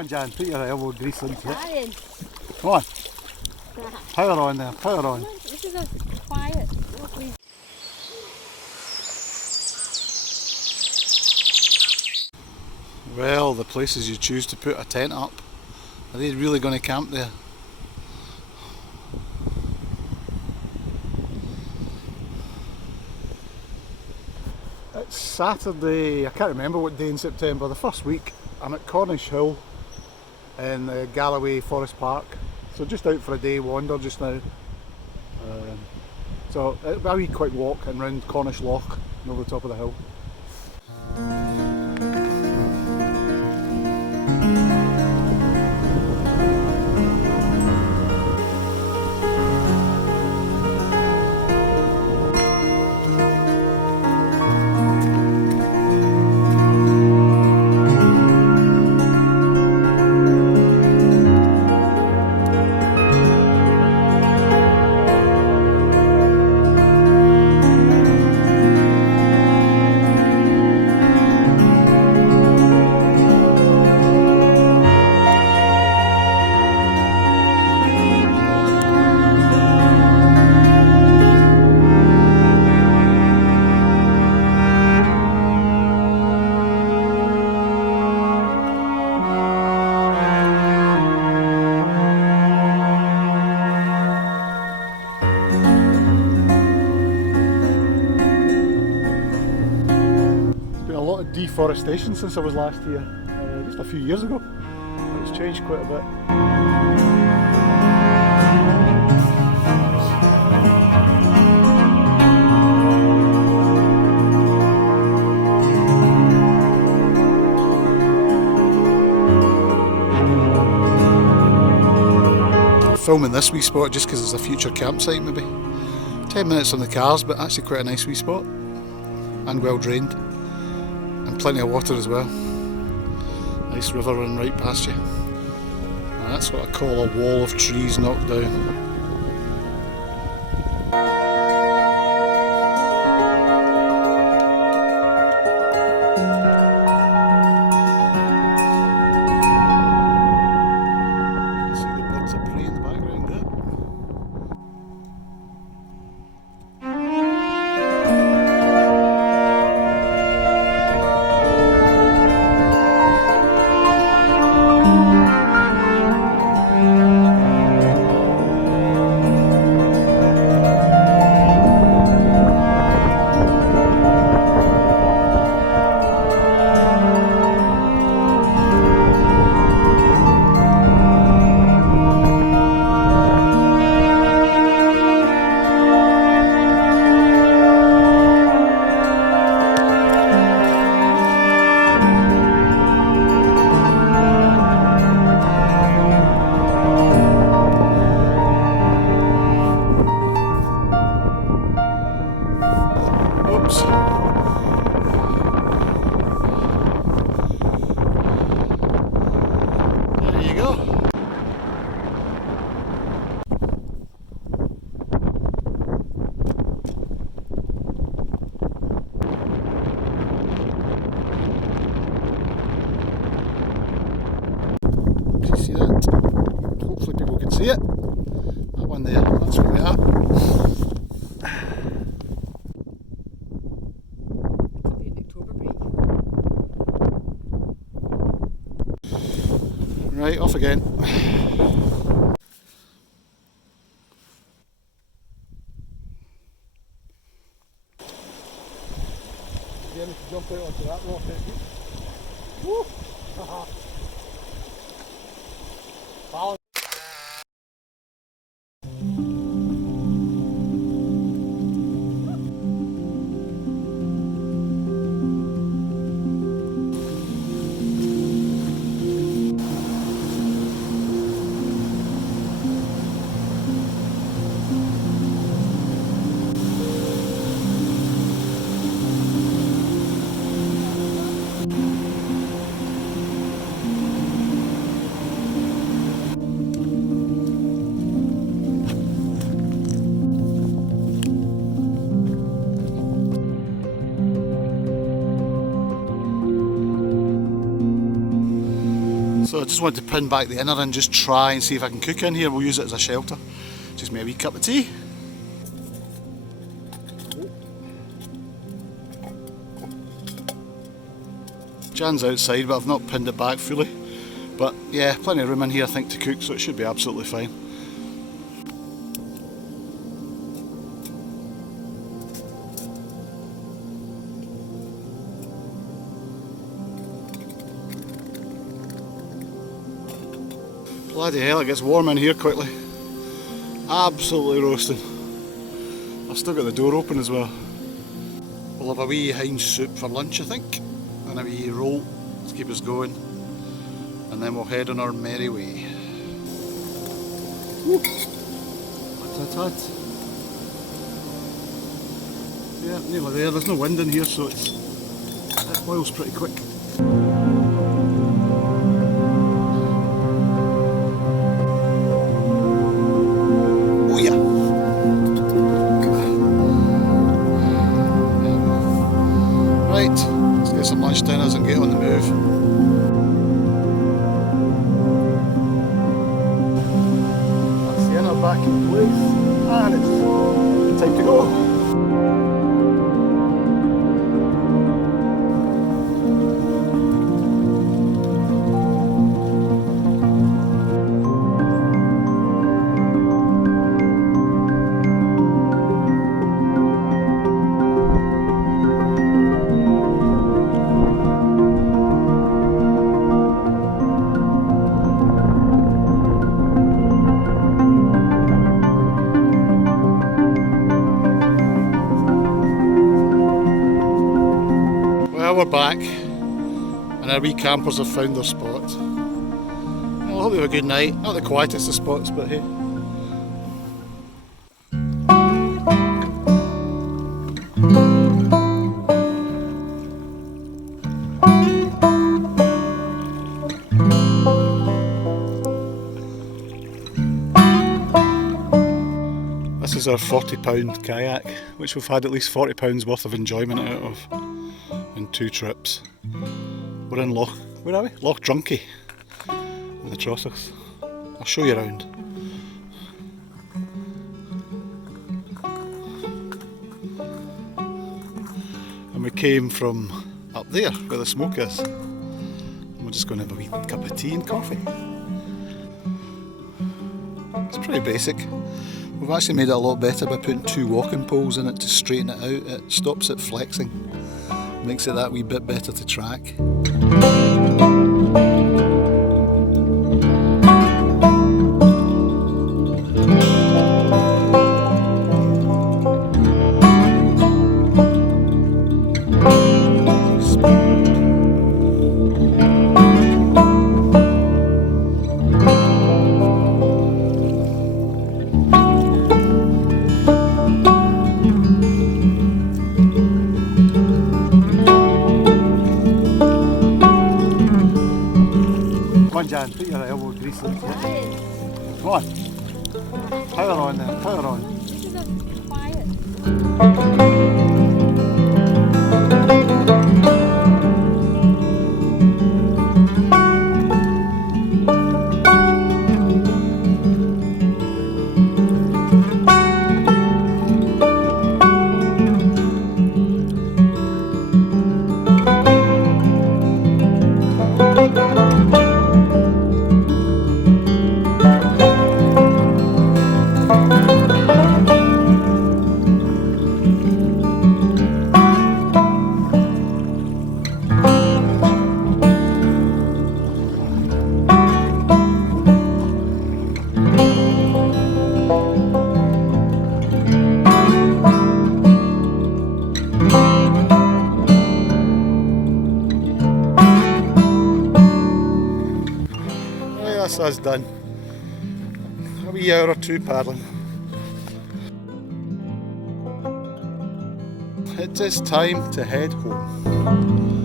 on, Jan, put your elbow grease into it. Trying. Come on. Power on there, power on. This is a quiet, lovely. Well, the places you choose to put a tent up. Are they really going to camp there? It's Saturday, I can't remember what day in September, the first week. I'm at Cornish Hill in the Galloway Forest Park. So just out for a day wander just now. So it'll be a wee quick walk and round Cornish Loch and over the top of the hill. Deforestation since I was last here, just a few years ago. It's changed quite a bit. I'm filming this wee spot just because it's a future campsite maybe. 10 minutes on the cars, but actually quite a nice wee spot and well drained. And plenty of water as well. Nice river running right past you. And that's what I call a wall of trees knocked down. See it? That one there, that's where we are. Could be an October break. Right, off again. Again, we can jump out onto that rock, woo! Balance. So I just wanted to pin back the inner and just try and see if I can cook in here. We'll use it as a shelter. Just maybe a cup of tea. Jan's outside, but I've not pinned it back fully. But yeah, plenty of room in here I think to cook, so it should be absolutely fine. Bloody hell, it gets warm in here quickly. Absolutely roasting. I've still got the door open as well. We'll have a wee hinds soup for lunch I think, and a wee roll to keep us going, and then we'll head on our merry way. Woo. Tut. Yeah, nearly there. There's no wind in here, so it boils pretty quick. Let's get some lunch dinners and get on the move. That's the inner back in place, and it's time to go. We're back and our wee campers have found their spot. I hope they have a good night. Not the quietest of spots, but hey. This is our £40 kayak, which we've had at least £40 worth of enjoyment out of. In 2 trips. We're in where are we? Loch Drunkie in the Trossachs. I'll show you around. And we came from up there where the smoke is. And we're just going to have a wee cup of tea and coffee. It's pretty basic. We've actually made it a lot better by putting 2 walking poles in it to straighten it out. It stops it flexing. Makes it that wee bit better to track. Jan, put your elbow grease into it. Come on. Power on then, power on. This is a quiet. That's done. A wee hour or 2 paddling. It is time to head home.